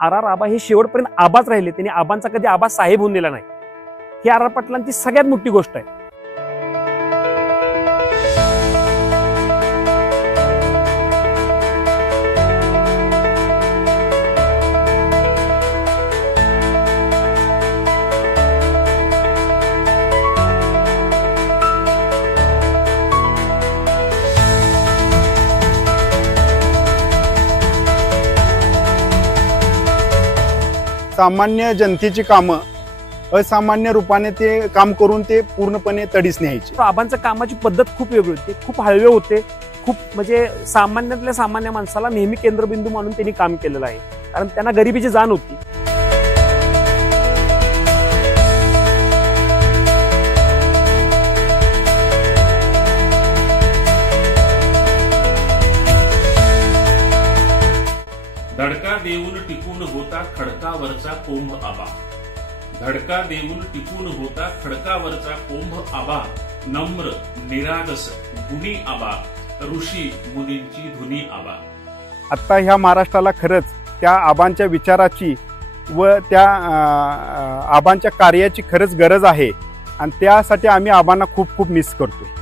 R आबा हे शेवटपर्यंत आबाच राहिले, त्यांनी आबांचा कधी आबा साहेब होऊन दिला नाही। ही आर पाटलांची सगळ्यात मोठी गोष्ट आहे। सामान्य जनतेची कामं असामान्य रूपाने ते काम करून ते पूर्णपणे तडीस न्यायचे। आबांच्या कामाची पद्धत खूप वेगळी होती, खूप हळवे होते, खूप म्हणजे सामान्यातल्या सामान्य माणसाला नेहमी केंद्रबिंदू मानून त्यांनी काम केलेलं आहे, कारण त्यांना गरिबीची जाण होती। धडका देऊन टिकून होता खडकावरचा कोंभ आबा। धडका देऊन टिकून होता खडकावरचा कोंभ आबा। नम्र निरागस गुणी आबा, ऋषी मुनींची धुनी आबा। आता ह्या महाराष्ट्राला खरंच त्या आबांच्या विचाराची व त्या आबांच्या कार्याची खरंच गरज आहे, आणि त्यासाठी आम्ही आबांना खूप खूप मिस करतो।